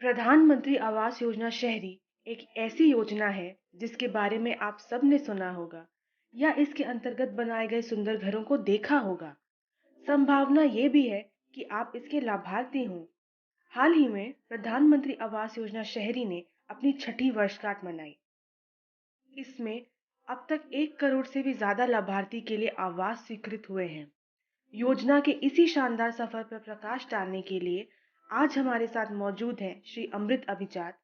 प्रधानमंत्री आवास योजना शहरी एक ऐसी योजना है जिसके बारे में आप सब ने सुना होगा या इसके अंतर्गत बनाए गए सुंदर घरों को देखा होगा। संभावना ये भी है कि आप इसके लाभार्थी हों। हाल ही में प्रधानमंत्री आवास योजना शहरी ने अपनी छठी वर्षगांठ मनाई। इसमें अब तक 1 करोड़ से भी ज्यादा लाभार्थी के लिए आवास स्वीकृत हुए हैं। योजना के इसी शानदार सफर पर प्रकाश डालने के लिए आज हमारे साथ मौजूद हैं श्री अमृत अभिजात,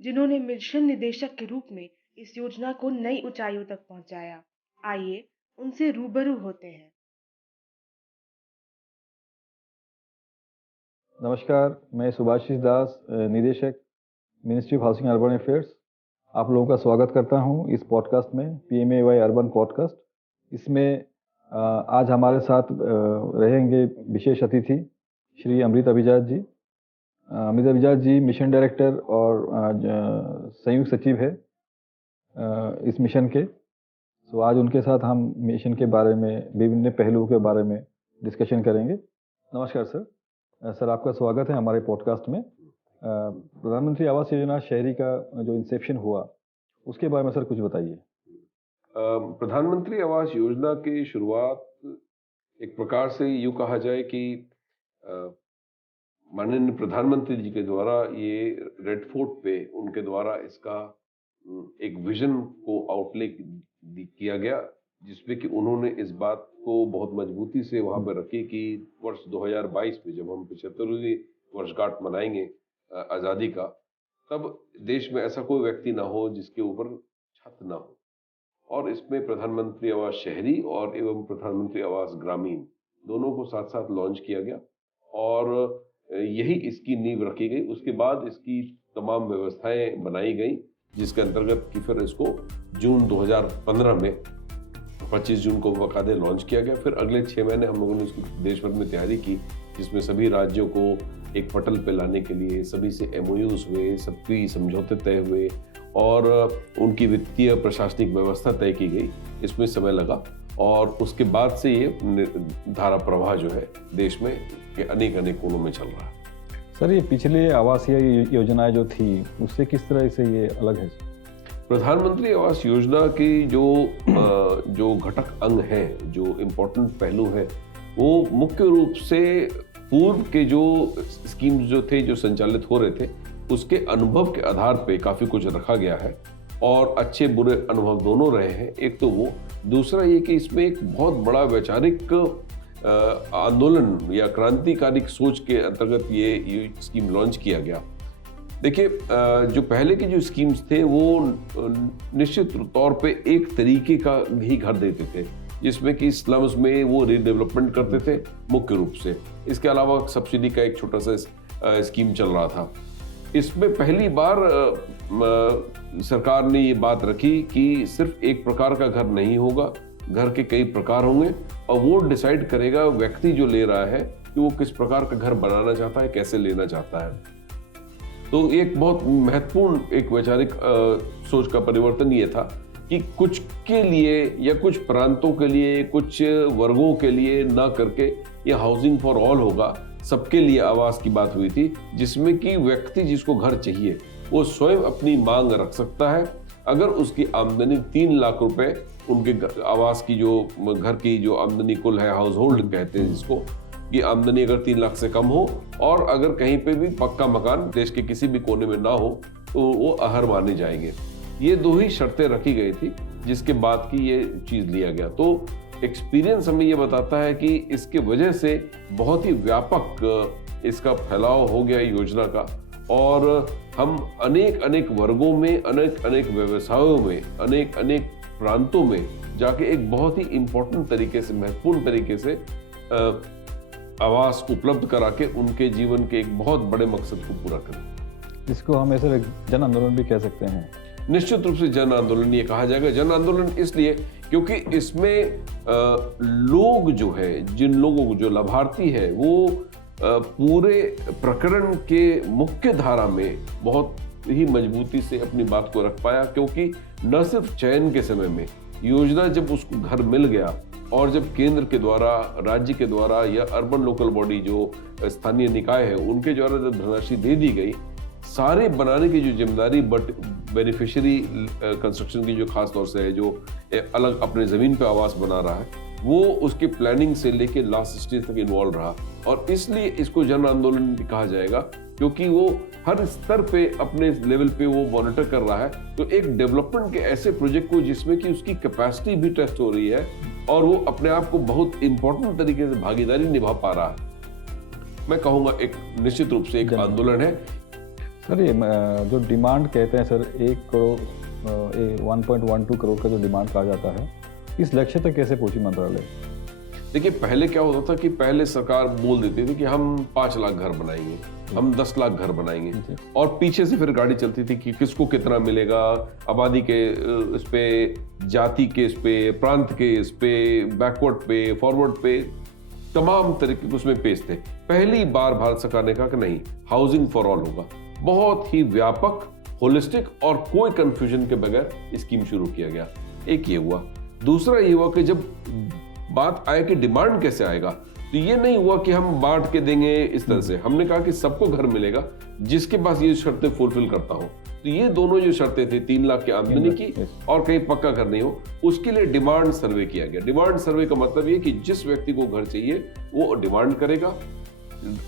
जिन्होंने मिशन निदेशक के रूप में इस योजना को नई ऊंचाइयों तक पहुंचाया। आइए उनसे रूबरू होते हैं। नमस्कार, मैं सुभाषिष दास, निदेशक ministry of housing and urban affairs, आप लोगों का स्वागत करता हूं इस पॉडकास्ट में, PMAY अर्बन पॉडकास्ट। इसमें आज हमारे साथ रहेंगे विशेष अतिथि श्री अमृत अभिजात जी। अमृत अभिजात जी मिशन डायरेक्टर और संयुक्त सचिव है इस मिशन के। तो आज उनके साथ हम मिशन के बारे में, विभिन्न पहलुओं के बारे में डिस्कशन करेंगे। नमस्कार सर। सर, आपका स्वागत है हमारे पॉडकास्ट में। प्रधानमंत्री आवास योजना शहरी का जो इंसेप्शन हुआ उसके बारे में सर कुछ बताइए। प्रधानमंत्री आवास योजना की शुरुआत एक प्रकार से यूँ कहा जाए कि माननीय प्रधानमंत्री जी के द्वारा ये रेड फोर्ट पे उनके द्वारा इसका एक विजन को आउटले किया गया, जिसमें कि उन्होंने इस बात को बहुत मजबूती से वहाँ पर रखी कि वर्ष 2022 में जब हम 75वीं वर्षगांठ मनाएंगे आज़ादी का, तब देश में ऐसा कोई व्यक्ति ना हो जिसके ऊपर छत ना हो। और इसमें प्रधानमंत्री आवास शहरी और एवं प्रधानमंत्री आवास ग्रामीण दोनों को साथ साथ लॉन्च किया गया और यही इसकी नींव रखी गई। उसके बाद इसकी तमाम व्यवस्थाएं बनाई गई, जिसके अंतर्गत कि फिर इसको जून 2015 में 25 जून को बाकायदे लॉन्च किया गया। फिर अगले 6 महीने हम लोगों ने इसकी देश भर में तैयारी की, जिसमें सभी राज्यों को एक पटल पे लाने के लिए सभी से MOUs हुए, सबकी समझौते तय हुए और उनकी वित्तीय प्रशासनिक व्यवस्था तय की गई। इसमें समय लगा और उसके बाद से ये धारा प्रवाह जो है देश में के अनेक कोनों में चल रहा है। सर, ये पिछले आवासीय योजनाएं जो थी उससे किस तरह से ये अलग है? प्रधानमंत्री आवास योजना की जो घटक अंग हैं, जो इम्पोर्टेंट पहलू है, वो मुख्य रूप से पूर्व के जो स्कीम्स जो थे, जो संचालित हो रहे थे, उसके अनुभव के आधार पे काफ़ी कुछ रखा गया है और अच्छे बुरे अनुभव दोनों रहे हैं। एक तो वो, दूसरा ये कि इसमें एक बहुत बड़ा वैचारिक आंदोलन या क्रांतिकारी सोच के अंतर्गत ये स्कीम लॉन्च किया गया। देखिए, जो पहले के जो स्कीम्स थे वो निश्चित तौर पे एक तरीके का ही घर देते थे, जिसमें कि स्लम्स में वो रीडेवलपमेंट करते थे मुख्य रूप से। इसके अलावा सब्सिडी का एक छोटा सा स्कीम चल रहा था। इसमें पहली बार सरकार ने ये बात रखी कि सिर्फ एक प्रकार का घर नहीं होगा, घर के कई प्रकार होंगे और वो डिसाइड करेगा व्यक्ति जो ले रहा है कि वो किस प्रकार का घर बनाना चाहता है, कैसे लेना चाहता है। तो एक बहुत महत्वपूर्ण एक वैचारिक सोच का परिवर्तन ये था कि कुछ के लिए या कुछ प्रांतों के लिए, कुछ वर्गों के लिए ना करके ये हाउसिंग फॉर ऑल होगा, सबके लिए आवास की बात हुई थी, जिसमें कि व्यक्ति जिसको घर चाहिए वो स्वयं अपनी मांग रख सकता है। अगर उसकी आमदनी 3 लाख रुपए, उनके आवास की जो घर की जो आमदनी कुल है, हाउस होल्ड कहते हैं जिसको, कि आमदनी अगर 3 लाख से कम हो और अगर कहीं पे भी पक्का मकान देश के किसी भी कोने में ना हो तो वो अहर माने जाएंगे। ये 2 ही शर्तें रखी गई थी, जिसके बाद की ये चीज लिया गया। तो एक्सपीरियंस हमें ये बताता है कि इसके वजह से बहुत ही व्यापक इसका फैलाव हो गया योजना का और हम अनेक वर्गों में, अनेक व्यवसायों में, अनेक प्रांतों में जाके एक बहुत ही इम्पोर्टेंट तरीके से, महत्वपूर्ण तरीके से आवास उपलब्ध करा के उनके जीवन के एक बहुत बड़े मकसद को पूरा करें। इसको हम ऐसे जन आंदोलन भी कह सकते हैं। निश्चित रूप से जन आंदोलन ये कहा जाएगा। जन आंदोलन इसलिए क्योंकि इसमें लोग जो है, जिन लोगों को, जो लाभार्थी है, वो पूरे प्रकरण के मुख्य धारा में बहुत ही मजबूती से अपनी बात को रख पाया, क्योंकि न सिर्फ चयन के समय में योजना जब उसको घर मिल गया और जब केंद्र के द्वारा, राज्य के द्वारा या अर्बन लोकल बॉडी जो स्थानीय निकाय है उनके द्वारा जब धनराशि दे दी गई, सारे बनाने की जो जिम्मेदारी बट बेनिफिशियरी कंस्ट्रक्शन की जो खास तौर से है, जो अलग अपने ज़मीन पे आवास बना रहा है, वो उसके प्लानिंग से लेके लास्ट स्टेज तक इन्वॉल्व रहा। और इसलिए इसको जन आंदोलन भी कहा जाएगा, क्योंकि वो हर स्तर पे अपने लेवल पे वो मॉनिटर कर रहा है। तो एक डेवलपमेंट के ऐसे प्रोजेक्ट को जिसमें कि उसकी कैपेसिटी भी टेस्ट हो रही है और वो अपने आप को बहुत इंपॉर्टेंट तरीके से भागीदारी निभा पा रहा है, मैं कहूँगा एक निश्चित रूप से एक आंदोलन है। सर ये जो डिमांड कहते हैं सर, 1 करोड़ 1.12 करोड़ का जो डिमांड कहा जाता है, इस लक्ष्य तक कैसे पहुंची मंत्रालय? देखिए, पहले क्या होता था कि पहले सरकार बोल देती थी कि हम 5 लाख घर बनाएंगे, हम 10 लाख घर बनाएंगे, और पीछे से फिर गाड़ी चलती थी कि किसको कितना मिलेगा, आबादी के इस पे, जाति के इस पे, प्रांत के इस पे, बैकवर्ड पे, फॉरवर्ड पे, तमाम तरीके के उसमें पेश थे। पहली बार भारत सरकार ने कहा कि नहीं, हाउसिंग फॉर ऑल होगा। बहुत ही व्यापक, होलिस्टिक और कोई कंफ्यूजन के बगैर स्कीम शुरू किया गया। एक ये हुआ। दूसरा ये हुआ कि जब बात आए कि डिमांड कैसे आएगा, तो ये नहीं हुआ कि हम बांट के देंगे इस तरह से। हमने कहा कि सबको घर मिलेगा जिसके पास ये शर्तें फुलफिल करता हो। तो ये दोनों जो शर्तें थी, 3 लाख की आमदनी की और कहीं पक्का घर नहीं हो, उसके लिए डिमांड सर्वे किया गया। डिमांड सर्वे का मतलब ये कि जिस व्यक्ति को घर चाहिए वो डिमांड करेगा,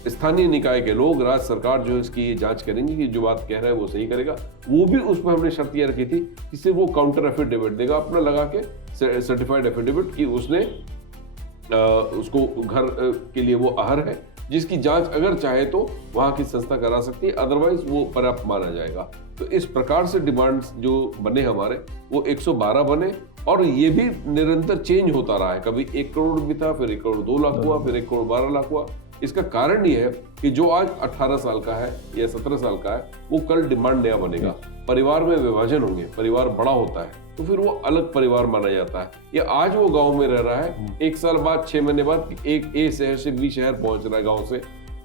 स्थानीय निकाय के लोग, राज्य सरकार जो है इसकी जांच करेंगे कि जो बात कह रहा है वो सही करेगा। वो भी उसमें हमने शर्त यह रखी थी कि सिर्फ वो काउंटर एफिडेविट देगा अपना लगा के, सर्टिफाइड एफिडेविट कि उसने उसको घर के लिए वो अहर है, जिसकी जांच अगर चाहे तो वहां की संस्था करा सकती है, अदरवाइज वो पर्याप्त माना जाएगा। तो इस प्रकार से डिमांड्स जो बने हमारे, वो 112 बने, और ये भी निरंतर चेंज होता रहा है। कभी 1 करोड़ भी था, फिर 1 करोड़ 2 लाख हुआ, फिर 1 करोड़ 12 लाख हुआ। इसका कारण ये है कि जो आज 18 साल का है या 17 साल का है, वो कल डिमांड नया बनेगा। परिवार में विभाजन होंगे, परिवार बड़ा होता है, तो फिर वो अलग परिवार माना जाता है। या आज वो गांव में रह रहा है, 1 साल बाद, 6 महीने बाद एक ए शहर से बी शहर पहुंच रहा है गांव से।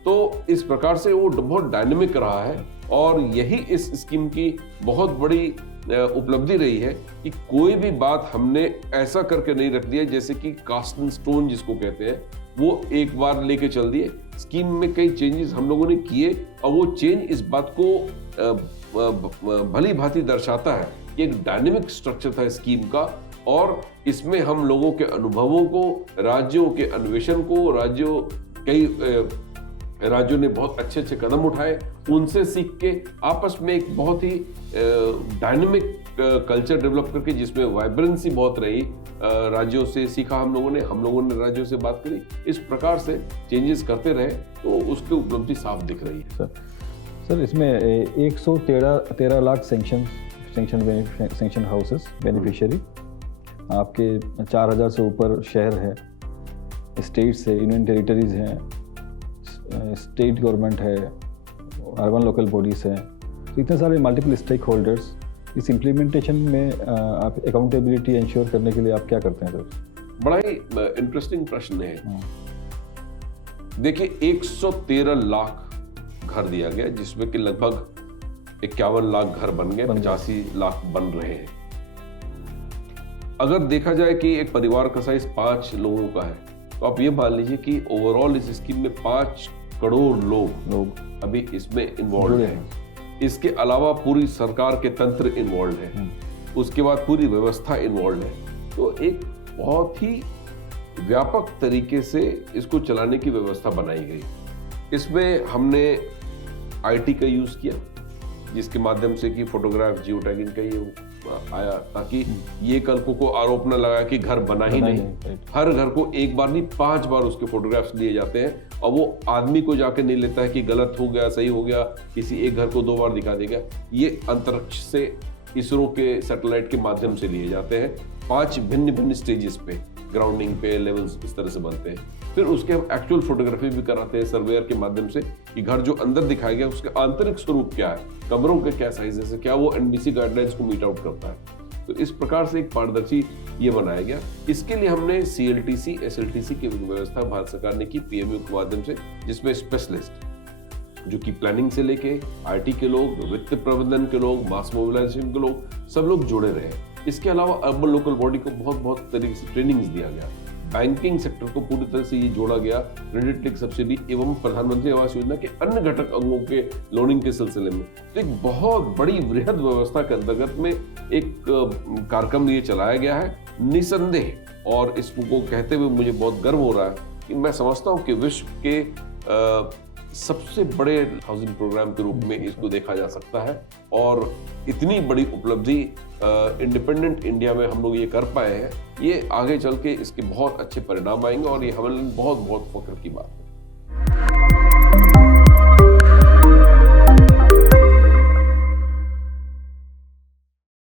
तो इस प्रकार से वो बहुत डायनेमिक रहा है, और यही इस स्कीम की बहुत बड़ी उपलब्धि रही है कि कोई भी बात हमने ऐसा करके नहीं रख दिया जैसे कि कास्ट इन स्टोन जिसको कहते हैं, वो एक बार लेके चल दिए। स्कीम में कई चेंजेस हम लोगों ने किए, और वो चेंज इस बात को भली भांति दर्शाता है कि एक डायनेमिक स्ट्रक्चर था स्कीम का, और इसमें हम लोगों के अनुभवों को, राज्यों के अन्वेषण को, कई राज्यों ने बहुत अच्छे अच्छे कदम उठाए, उनसे सीख के आपस में एक बहुत ही डायनेमिक कल्चर डेवलप करके, जिसमें वाइब्रेंसी बहुत रही, राज्यों से सीखा हम लोगों ने राज्यों से बात करी। इस प्रकार से चेंजेस करते रहे, तो उसकी उपलब्धि साफ दिख रही है। सर इसमें 113 लाख सैंक्शन हाउसेस बेनिफिशियरी, आपके 4000 से ऊपर शहर है, स्टेट्स है, यूनियन टेरिटरीज हैं, स्टेट गवर्नमेंट है, अर्बन लोकल बॉडीज हैं, तो इतने सारे मल्टीपल स्टेक होल्डर्स। इस इम्प्लीमेंटेशन में आप अकाउंटेबिलिटी इंश्योर करने के लिए आप क्या करते हैं सर? बड़ा ही इंटरेस्टिंग प्रश्न है। देखिए, 113 लाख घर दिया गया, जिसमें कि लगभग 51 लाख घर बन गए, 85 लाख बन रहे हैं। अगर देखा जाए कि एक परिवार का साइज 5 लोगों का है, तो आप ये मान लीजिए कि ओवरऑल इस स्कीम में 5 करोड़ लोग अभी इसमें इन्वॉल्व हैं। इसके अलावा पूरी सरकार के तंत्र इन्वॉल्व है, उसके बाद पूरी व्यवस्था इन्वॉल्व है। तो एक बहुत ही व्यापक तरीके से इसको चलाने की व्यवस्था बनाई गई। इसमें हमने आईटी का यूज किया, जिसके माध्यम से कि फोटोग्राफ, जियो टैगिंग का ये आया, ताकि ये कल को आरोप न लगा कि घर बना ही नहीं। हर घर को एक बार नहीं, 5 बार उसके फोटोग्राफ्स लिए जाते हैं, और वो आदमी को जाके नहीं लेता है कि गलत हो गया, सही हो गया, किसी एक घर को 2 बार दिखा देगा। ये अंतरिक्ष से, इसरो के सैटेलाइट के माध्यम से लिए जाते हैं। 5 भिन्न भिन्न स्टेजेस पे, ग्राउंडिंग पे, लेवल्स इस तरह से बनते हैं। फिर उसके हम एक्चुअल फोटोग्राफी भी कराते हैं सर्वेयर के माध्यम से, कि घर जो अंदर दिखाया गया उसके आंतरिक स्वरूप क्या है, कमरों के क्या साइजेस है, क्या वो एनबीसी गाइडलाइंस को मीट आउट करता है। तो इस प्रकार से एक पारदर्शी ये बनाया गया। इसके लिए हमने CLTC, SLTC की व्यवस्था भारत सरकार ने की PMU के माध्यम से, जिसमें स्पेशलिस्ट जो कि प्लानिंग से लेके IT के लोग, वित्त प्रबंधन के लोग, मास मोबिलाइजेशन के लोग, सब लोग जुड़े रहे। इसके अलावा अर्बन लोकल बॉडी को बहुत तरीके से ट्रेनिंग्स दिया गया। बैंकिंग सेक्टर को पूरी तरह से ये जोड़ा गया क्रेडिट लिंक सब्सिडी एवं प्रधानमंत्री आवास योजना के अन्य घटक अंगों के लोनिंग के सिलसिले में। तो एक बहुत बड़ी वृहद व्यवस्था के अंतर्गत में एक कार्यक्रम ये चलाया गया है निसंदेह। और इसको कहते हुए मुझे बहुत गर्व हो रहा है कि मैं समझता हूँ कि विश्व के सबसे बड़े हाउसिंग प्रोग्राम के रूप में इसको देखा जा सकता है। और इतनी बड़ी उपलब्धि इंडिपेंडेंट इंडिया में हम लोग ये कर पाए हैं, ये आगे चल के इसके बहुत अच्छे परिणाम आएंगे और ये हमारे लिए बहुत बहुत फख्र की बात है।